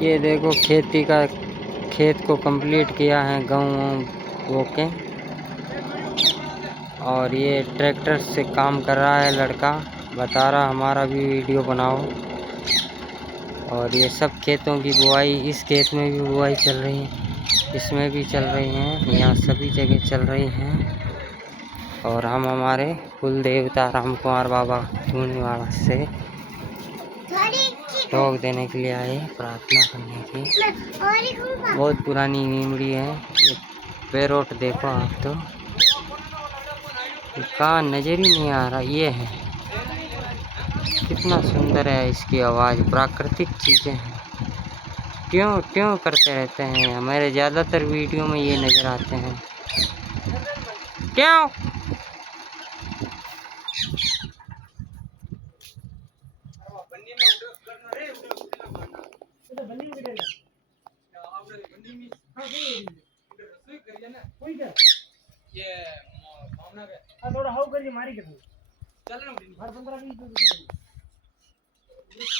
ये देखो खेती का, खेत को कंप्लीट किया है गेहूँ बो के, और ये ट्रैक्टर से काम कर रहा है लड़का, बता रहा हमारा भी वीडियो बनाओ। और ये सब खेतों की बुआई, इस खेत में भी बुआई चल रही है, इसमें भी चल रही हैं, यहाँ सभी जगह चल रही हैं। और हम हमारे कुल देवता राम कुमार बाबा धूनीवाड़ा से टोक देने के लिए आए, प्रार्थना करने की। बहुत पुरानी मेमोरी है ये। पैरोट देखो आप तो, कहाँ नजर ही नहीं आ रहा। ये है, कितना सुंदर है इसकी आवाज़, प्राकृतिक चीज़ें हैं। ट्यों ट्यों करते रहते हैं, हमारे ज़्यादातर वीडियो में ये नज़र आते हैं। क्यों थोड़ा हाउ करिए मारी के चल